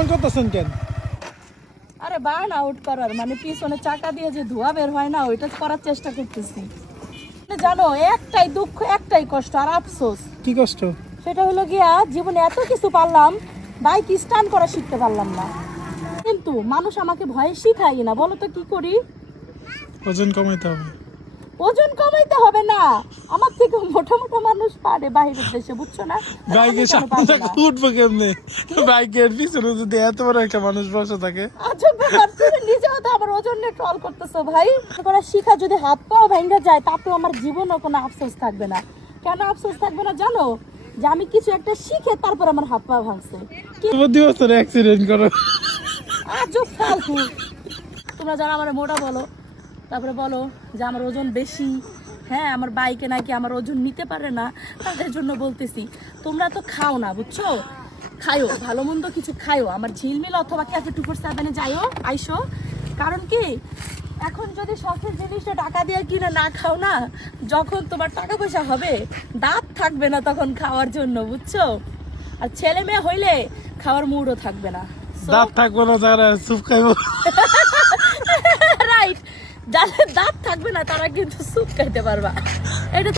এমন করতেছেন কেন? আরে বার্ন আউট করার মানে পিছনে চাকা দিয়ে যে ধোঁয়া বের হয় না ওইটা করার চেষ্টা করতেছি। জানো একটাই দুঃখ একটাই কষ্ট আর আফসোস। কি কষ্ট? সেটা হলো গিয়া জীবনে এত কিছু পারলাম, বাইক স্টান্ট করা শিখতে পারলাম না। কিন্তু মানুষ আমাকে ভয়ে শিখাই না, বলো তো কি করি? ওজন কমাইতে হবে। ওজন কমাইতে হবে না, আমার থেকে মোটা মোটা মানুষ পারে বাইরের দেশে, বুঝছো না? বাইকের সামনে উঠবো কেমনে? বাইকের পিছনে যদি এত বড় একটা মানুষ বসে থাকে। আচ্ছা ব্যাপার, তুমি নিজেও তো আমার ওজন নিয়ে ট্রল করতেছো ভাই। করা শিখা যদি হাত পাও ভেঙে যায় তাতেও আমার জীবনও কোনো আফসোস থাকবে না। কেন আফসোস থাকবে না জানো? যে আমি কিছু একটা শিখে তারপর আমার হাত পা ভাঙছে। প্রতি বছর অ্যাক্সিডেন্ট করো। আজব ফালতু। তোমরা যারা আমার মোটা বলো, তারপরে বলো যে আমার ওজন বেশি, হ্যাঁ আমার বাইকে নাকি আমার ওজন নিতে পারে না, তাদের জন্য বলতেছি তোমরা তো খাও না, বুঝছো? খায়ও, ভালো মন্দ কিছু খায়ও, আমার ঝিলমিল অথবা ক্যাফে 247-এ যাইও, আইসো। কারণ কি, এখন যদি শখের জিনিসটা টাকা দিয়ে কিনে না খাও না, যখন তোমার টাকা পয়সা হবে দাঁত থাকবে না তখন খাওয়ার জন্য, বুঝছো? আর ছেলে মেয়ে হইলে খাওয়ার মুডও থাকবে না। দাঁত থাকবো না, যারা সুপ খাইবো। রাইট, যাদের দাঁত থাকবে না তারা কিন্তু স্যুপ খাইতে পারবা। এটা